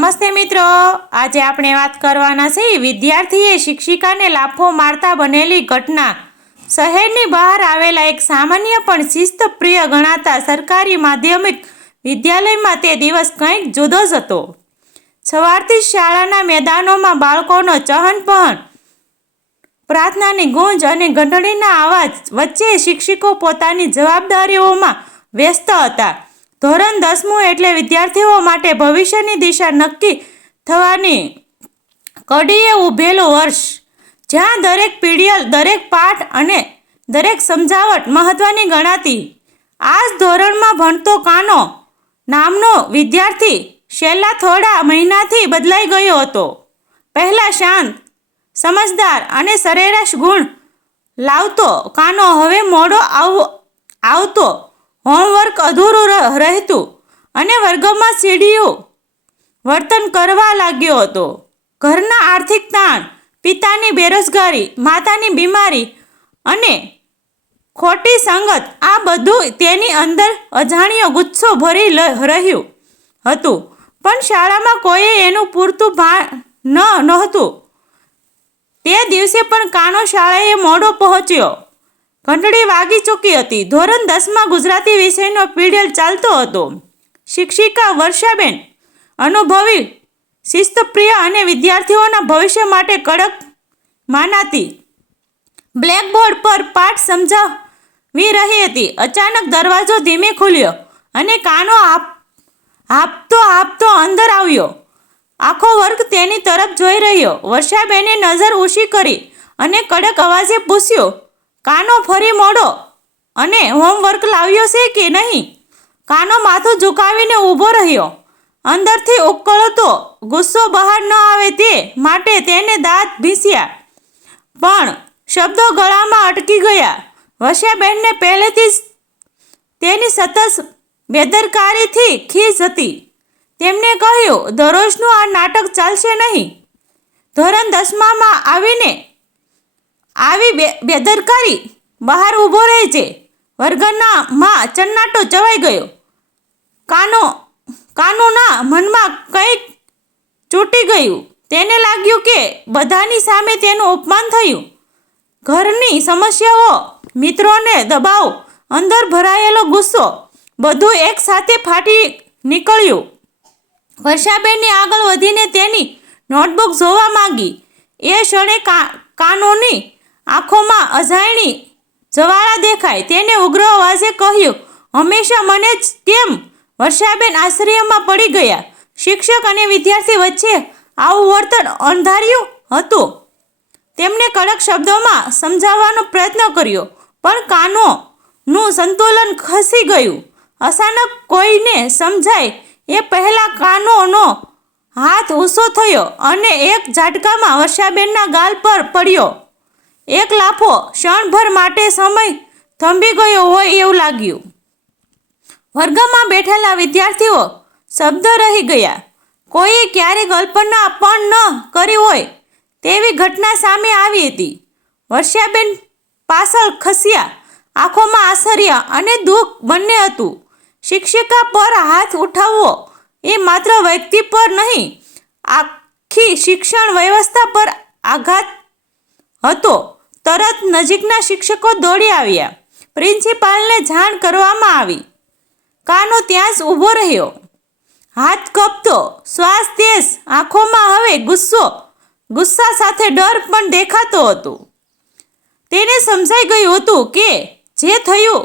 નમસ્તે મિત્રો. આજે આપણે વાત કરવાના છે વિદ્યાર્થીએ શિક્ષિકાને લાફો મારતા બનેલી ઘટના. શહેરની બહાર આવેલા એક સામાન્ય પણ શિસ્તપ્રિય ગણાતા સરકારી માધ્યમિક વિદ્યાલયમાં તે દિવસ કંઈક જુદો જ હતો. સવારથી શાળાના મેદાનોમાં બાળકોનો ચહનપહન, પ્રાર્થનાની ગુંજ અને ઘંટડીના અવાજ વચ્ચે શિક્ષકો પોતાની જવાબદારીઓમાં વ્યસ્ત હતા. ધોરણ દસમું એટલે વિદ્યાર્થીઓ માટે ભવિષ્યની દિશા નક્કી થવાની કડીએ ઊભેલું વર્ષ, જ્યાં દરેક પીડિયલ દરેક પાઠ અને દરેક સમજાવટ મહત્વની ગણાતી. આ જ ધોરણમાં ભણતો કાનો નામનો વિદ્યાર્થી છેલ્લા થોડા મહિનાથી બદલાઈ ગયો હતો. પહેલાં શાંત, સમજદાર અને સરેરાશ ગુણ લાવતો કાનો હવે મોડો આવ, આવતો હોમવર્ક અધૂરું રહ- રહેતું અને વર્ગમાં સીડીઓ વર્તન કરવા લાગ્યો હતો. ઘરના આર્થિક તાણ, પિતાની બેરોજગારી, માતાની બીમારી અને ખોટી સંગત, આ બધું તેની અંદર અજાણ્યો ગુસ્સો ભરી રહ્યું હતું. પણ શાળામાં કોઈએ એનું પૂરતું ભાન ન, નહોતું. તે દિવસે પણ કાનો શાળાએ મોડો પહોંચ્યો. ઘંટડી વાગી ચૂકી હતી. ધોરણ દસમાં ગુજરાતી વિષયનો પીરિયડ ચાલતો હતો. શિક્ષિકા વર્ષાબેન અનુભવી શિસ્તપ્રિય અને વિદ્યાર્થીઓના ભવિષ્ય માટે કડક માનાતી બ્લેકબોર્ડ પર પાઠ સમજાવી રહી હતી. અચાનક દરવાજો ધીમે ખુલ્યો અને કાનો આપ, આપતો આપતો અંદર આવ્યો. આખો વર્ગ તેની તરફ જોઈ રહ્યો. વર્ષાબેને નજર ઊંચી કરી અને કડક અવાજે પૂછ્યું કાનો ફરી મોડો અને હોમવર્ક લાવ્યો છે કે નહીં? કાનો માથું ઝુકાવીને ઊભો રહ્યો. અંદરથી ઉકળતો ગુસ્સો બહાર ન આવે તે માટે તેને દાંત ભીસ્યા. પણ શબ્દો ગળામાં અટકી ગયા. વશ્યાબહેનને પહેલેથી જ તેની સતત બેદરકારીથી ખીજ હતી. તેમને કહ્યું, દરરોજનું આ નાટક ચાલશે નહીં. ધોરણ દસમામાં આવીને આવી બેદરકારી બહાર ઊભો રહે છે. વર્ગના માં ચન્નાટો ચવાઈ ગયો. કાનો કાનોના મનમાં કંઈક ચૂંટી ગયું. તેને લાગ્યું કે બધાની સામે તેનું અપમાન થયું. ઘરની સમસ્યાઓ, મિત્રોને દબાવ, અંદર ભરાયેલો ગુસ્સો, બધું એક સાથે ફાટી નીકળ્યું. વર્ષાબેનની આગળ વધીને તેની નોટબુક જોવા માંગી. એ ક્ષણે કા કાનોની આંખોમાં અજાણી જવાળા દેખાય. તેને ઉગ્ર કહ્યું, હંમેશા મને જ કેમ વર્ષાબેન આશ્ચર્યમાં પડી ગયા. શિક્ષક અને વિદ્યાર્થી વચ્ચે આવું વર્તન અંધાર્યું હતું. તેમણે કડક શબ્દોમાં સમજાવવાનો પ્રયત્ન કર્યો, પણ કાનોનું સંતુલન ખસી ગયું. અચાનક કોઈને સમજાય, એ પહેલાં કાનોનો હાથ ઊંસો થયો અને એક ઝાટકામાં વર્ષાબેનના ગાલ પર પડ્યો. એક લાફો ક્ષણભર માટે સમય થંભી ગયો હોય એવું લાગ્યું. વર્ગમાં બેઠેલા વિદ્યાર્થીઓ શબ્દ રહી ગયા. કોઈએ ક્યારે કલ્પના પણ ન કરી હોય તેવી ઘટના સામે આવી હતી. વર્ષાબેન પાછળ ખસ્યા, આંખોમાં આશ્ચર્ય અને દુઃખ બંને હતું. શિક્ષિકા પર હાથ ઉઠાવવો એ માત્ર વ્યક્તિ પર નહીં, આખી શિક્ષણ વ્યવસ્થા પર આઘાત હતો. તરત નજીકના શિક્ષકો દોડી આવ્યા. પ્રિન્સિપાલને જાણ કરવામાં આવી. કાનો ત્યાં જ ઊભો રહ્યો. હાથ કપતો, શ્વાસ તેજ, આંખોમાં હવે ગુસ્સો. ગુસ્સા સાથે ડર પણ દેખાતો હતો. તેને સમજાઈ ગયું હતું કે જે થયું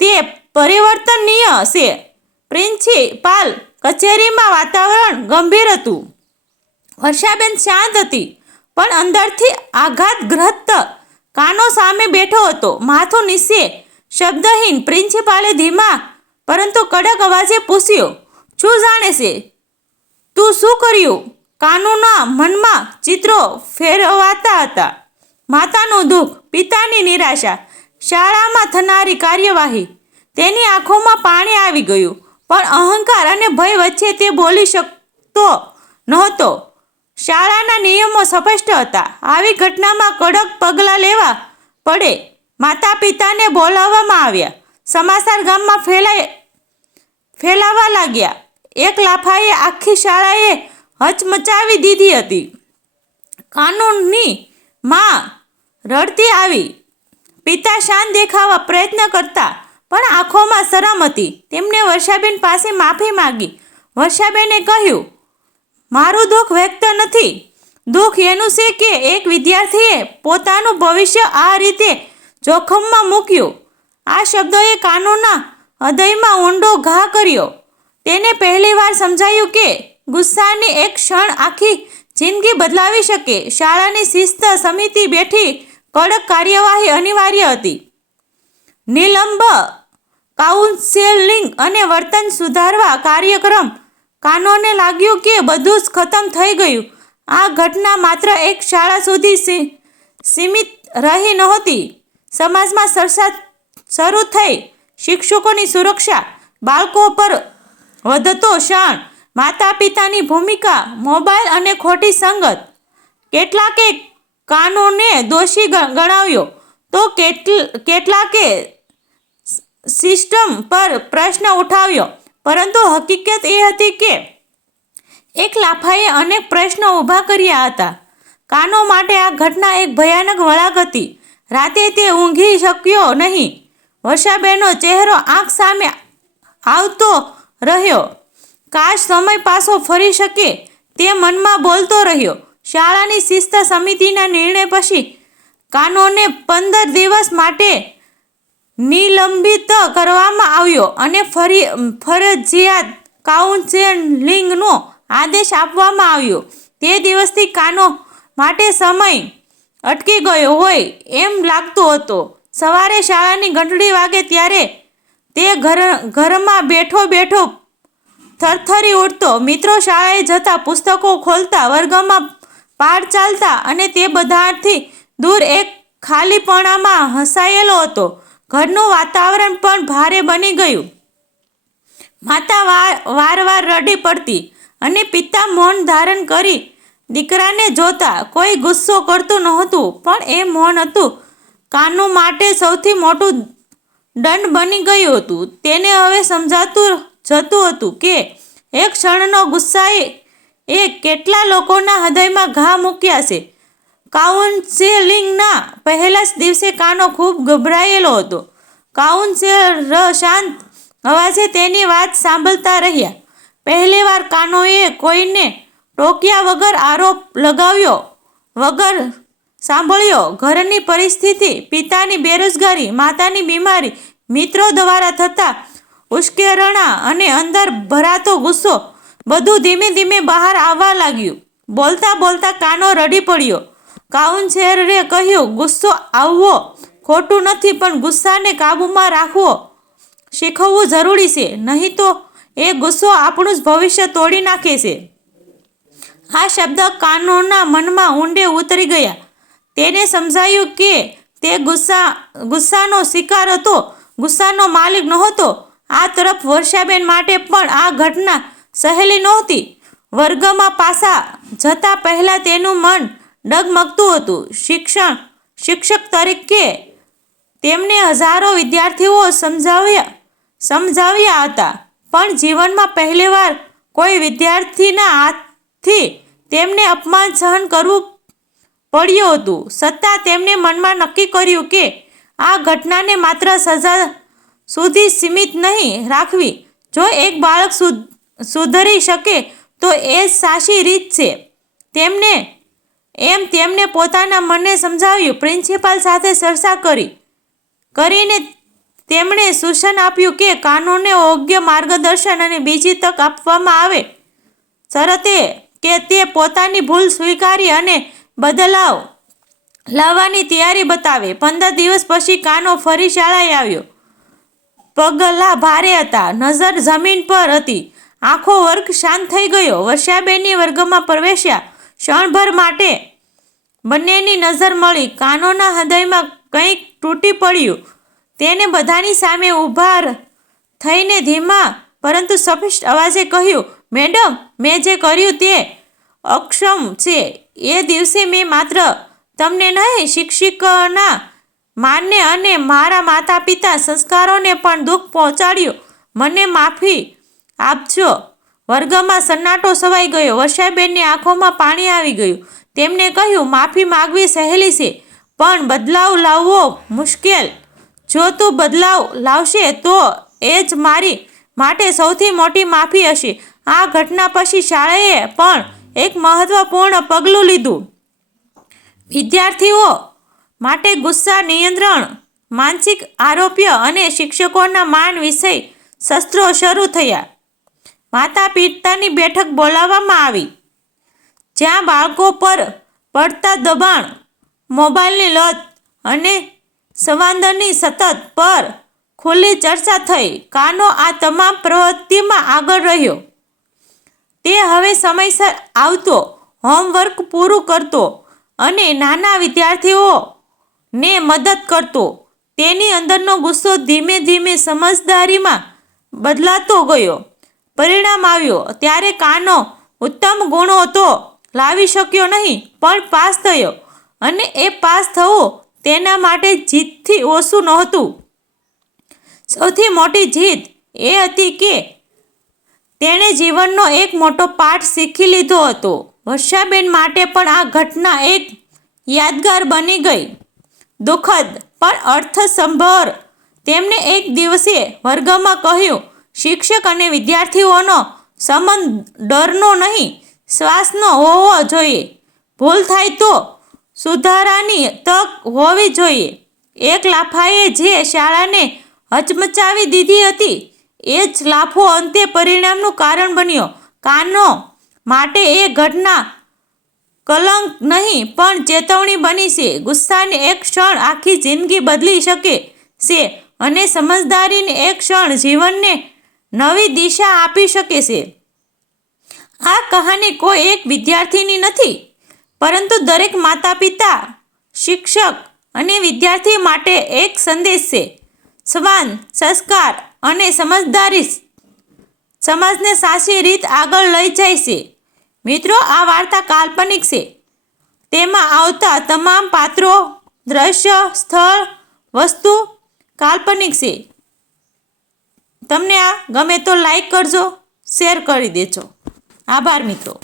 તે પરિવર્તનીય છે પ્રિન્સિપાલ કચેરીમાં વાતાવરણ ગંભીર હતું. વર્ષાબેન શાંત હતી. પણ અંદરથી આઘાતગ્રસ્ત કાનો સામે બેઠો હતો. માથું નીચે શબ્દહીન પ્રિન્સિપાલે ધીમા પરંતુ કડક અવાજે પૂછ્યો, શું જાણે છે? તું શું કર્યું કાનુના મનમાં ચિત્રો ફેરવાતા હતા. માતાનું દુઃખ, પિતાની નિરાશા, શાળામાં થનારી કાર્યવાહી, તેની આંખોમાં પાણી આવી ગયું. પણ અહંકાર અને ભય વચ્ચે તે બોલી શકતો નહોતો. શાળાના નિયમો સ્પષ્ટ હતા. આવી ઘટનામાં કડક પગલાં લેવા પડે. માતા પિતાને બોલાવવામાં આવ્યા. સમાચાર ગામમાં ફેલાય ફેલાવા લાગ્યા. એક લાફાએ આખી શાળાએ હચમચાવી દીધી હતી. કાનૂનની માં રડતી આવી. પિતા શાંત દેખાવા પ્રયત્ન કરતા, પણ આંખોમાં શરમ હતી. તેમણે વર્ષાબેન પાસે માફી માંગી. વર્ષાબેને કહ્યું મારું દુઃખ વ્યક્ત નથી. દુઃખ એનું છે કે એક વિદ્યાર્થીએ પોતાનું ભવિષ્ય આ રીતે જોખમમાં મૂક્યું. આ શબ્દોએ કાનૂના હૃદયમાં ઊંડો ઘા કર્યો. તેને પહેલીવાર સમજાયું કે ગુસ્સાની એક ક્ષણ આખી જિંદગી બદલાવી શકે. શાળાની શિસ્ત સમિતિ બેઠી કડક કાર્યવાહી અનિવાર્ય હતી. નિલંબ કાઉન્સેલિંગ અને વર્તન સુધારવા કાર્યક્રમ કાનોને લાગ્યું કે બધું જ ખતમ થઈ ગયું. આ ઘટના માત્ર એક શાળા સુધી સીમિત રહી નહોતી. સમાજમાં ચર્ચા શરૂ થઈ. શિક્ષકોની સુરક્ષા, બાળકો પર વધતો શાણ માતા પિતાની ભૂમિકા, મોબાઈલ અને ખોટી સંગત. કેટલાકે કાનોને દોષી ગણાવ્યો, તો કેટલ, કેટલાકે સિસ્ટમ પર પ્રશ્ન ઉઠાવ્યો. પરંતુ હકીકત એ હતી કે એક લાફાએ અનેક પ્રશ્નો ઊભા કર્યા હતા. કાનો માટે આ ઘટના એક ભયાનક વળાક હતી. રાતે તે ઊંઘી શક્યો નહીં. વર્ષાબેનનો ચહેરો આંખ સામે આવતો રહ્યો. કાશ સમય પાછો ફરી શકે તે મનમાં બોલતો રહ્યો. શાળાની શિસ્ત સમિતિના નિર્ણય પછી કાનોને પંદર દિવસ માટે નિલંબિત કરવામાં આવ્યો અને ફરી, ફરજિયાત કાઉન્સેલિંગનો આદેશ આપવામાં આવ્યો. તે દિવસથી કાનો માટે સમય અટકી ગયો હોય એમ લાગતું હતો. સવારે શાળાની ઘંટડી વાગે ત્યારે તે ઘર, ઘરમાં બેઠો બેઠો થરથરી ઉઠતો. મિત્રો શાળાએ જતા પુસ્તકો ખોલતા, વર્ગમાં પાર ચાલતા અને તે બધાથી દૂર એક ખાલીપણામાં હસાયેલો હતો. ઘરનું વાતાવરણ પણ ભારે બની ગયું. માતા વાર વારવાર રડી પડતી અને પિતા મૌન ધારણ કરી દીકરાને જોતા કોઈ ગુસ્સો કરતું નહોતું, પણ એ મૌન હતું. કાનુ માટે સૌથી મોટું દંડ બની ગયું હતું. તેને હવે સમજાતું જતું હતું કે એક ક્ષણનો ગુસ્સાએ એ કેટલા લોકોના હૃદયમાં ઘા મૂક્યા છે. કાઉન્સેલિંગના પહેલા જ દિવસે કાનો ખૂબ ગભરાયેલો હતો. કાઉન્સેલર શાંત અવાજે તેની વાત સાંભળતા રહ્યા. પહેલીવાર કાનોએ કોઈને ટોક્યા વગર આરોપ લગાવ્યો વગર સાંભળ્યો. ઘરની પરિસ્થિતિ, પિતાની બેરોજગારી, માતાની બીમારી, મિત્રો દ્વારા થતા ઉશ્કેરણા અને અંદર ભરાતો ગુસ્સો બધું ધીમે ધીમે બહાર આવવા લાગ્યું. બોલતા બોલતા કાનો રડી પડ્યો. કાઉન્સેલરે કહ્યું, ગુસ્સો આવવો ખોટું નથી, પણ ગુસ્સાને કાબૂમાં રાખવો શીખવવું જરૂરી છે. નહીં તો એ ગુસ્સો આપણું જ ભવિષ્ય તોડી નાખે છે. આ શબ્દ કાનોના મનમાં ઊંડે ઉતરી ગયા. તેને સમજાયું કે તે ગુસ્સા, ગુસ્સાનો શિકાર હતો. ગુસ્સાનો માલિક નહોતો. આ તરફ વર્ષાબેન માટે પણ આ ઘટના સહેલી નહોતી. વર્ગમાં પાસા જતા પહેલાં તેનું મન ડગમગતું હતું. શિક્ષણ, શિક્ષક તરીકે તેમને હજારો વિદ્યાર્થીઓ સમજાવ્યા સમજાવ્યા હતા. પણ જીવનમાં પહેલીવાર કોઈ વિદ્યાર્થીના હાથથી તેમને અપમાન સહન કરવું પડ્યું હતું. છતાં તેમણે મનમાં નક્કી કર્યું કે આ ઘટનાને માત્ર સજા સુધી સીમિત નહીં રાખવી. જો એક બાળક સુધ, સુધરી શકે તો એ સાચી રીત છે. તેમને એમ તેમને પોતાના મનને સમજાવ્યું, પ્રિન્સિપાલ સાથે ચર્ચા કરી. કરીને તેમણે સૂચન આપ્યું કે કાનૂને યોગ્ય માર્ગદર્શન અને બીજી તક આપવામાં આવે. શરતે કે તે પોતાની ભૂલ સ્વીકારી અને બદલાવ લાવવાની તૈયારી બતાવે. પંદર દિવસ પછી કાનો ફરી શાળાએ આવ્યો. પગલા ભારે હતા. નજર જમીન પર હતી. આખો વર્ગ શાંત થઈ ગયો. વર્ષાબેનની વર્ગમાં પ્રવેશ્યા. ક્ષણભર માટે બંનેની નજર મળી. કાનોના હૃદયમાં કંઈક તૂટી પડ્યું. તેને બધાની સામે ઊભા થઈને ધીમા, પરંતુ સ્પષ્ટ અવાજે કહ્યું, મેડમ, મેં જે કર્યું તે અક્ષમ છે. એ દિવસે મેં માત્ર તમને નહીં, શિક્ષિકના માનને અને મારા માતા પિતા સંસ્કારોને પણ દુઃખ પહોંચાડ્યું. મને માફી આપજો. વર્ગમાં સન્નાટો સવાઈ ગયો. વર્ષાબેનની આંખોમાં પાણી આવી ગયું. તેમને કહ્યું, માફી માગવી સહેલી છે, પણ બદલાવ લાવવો મુશ્કેલ. જો તું બદલાવ લાવશે, તો એ જ મારી માટે સૌથી મોટી માફી હશે. આ ઘટના પછી શાળાએ પણ એક મહત્વપૂર્ણ પગલું લીધું. વિદ્યાર્થીઓ માટે ગુસ્સા નિયંત્રણ, માનસિક આરોગ્ય અને શિક્ષકોના માન વિષય શસ્ત્રો શરૂ થયા. માતા પિતાની બેઠક બોલાવવામાં આવી. જ્યાં બાળકો પર પડતા દબાણ, મોબાઈલની લત અને સંવાદની સતત પર ખુલ્લી ચર્ચા થઈ. કાનો આ તમામ પ્રવૃત્તિમાં આગળ રહ્યો. તે હવે સમયસર આવતો, હોમવર્ક પૂરું કરતો અને નાના વિદ્યાર્થીઓને મદદ કરતો. તેની અંદરનો ગુસ્સો ધીમે ધીમે સમજદારીમાં બદલાતો ગયો. પરિણામ આવ્યો ત્યારે કાનો ઉત્તમ ગુણો તો લાવી શક્યો નહીં, પણ પાસ થયો. અને એ પાસ થવું તેના માટે જીતથી ઓછું નહોતું. સૌથી મોટી જીત એ હતી કે તેણે જીવનનો એક મોટો પાઠ શીખી લીધો હતો. વર્ષાબેન માટે પણ આ ઘટના એક યાદગાર બની ગઈ. દુઃખદ, પણ અર્થસંભર. તેમણે એક દિવસે વર્ગમાં કહ્યું શિક્ષક અને વિદ્યાર્થીઓનો સંબંધ ડરનો નહીં, શ્વાસનો હોવો જોઈએ. ભૂલ થાય તો સુધારાની તક હોવી જોઈએ. એક લાફાએ જે શાળાને હચમચાવી દીધી હતી, એ જ લાફો અંતે પરિણામનું કારણ બન્યો. કાનો માટે એ ઘટના કલંક નહીં, પણ ચેતવણી બની છે. ગુસ્સાની એક ક્ષણ આખી જિંદગી બદલી શકે છે અને સમજદારીની એક ક્ષણ જીવનને નવી દિશા આપી શકે છે. આ કહાની કોઈ એક વિદ્યાર્થીની નથી, પરંતુ દરેક માતા પિતા શિક્ષક અને વિદ્યાર્થી માટે એક સંદેશ છે. સ્વાન, સંસ્કાર અને સમજદારી સમાજને સાચી રીત આગળ લઈ જાય છે. મિત્રો, આ વાર્તા કાલ્પનિક છે. તેમાં આવતા તમામ પાત્રો, દ્રશ્ય, સ્થળ, વસ્તુ કાલ્પનિક છે. તમને આ ગમે તો લાઈક કરજો શેર કરી દેજો. આભાર મિત્રો.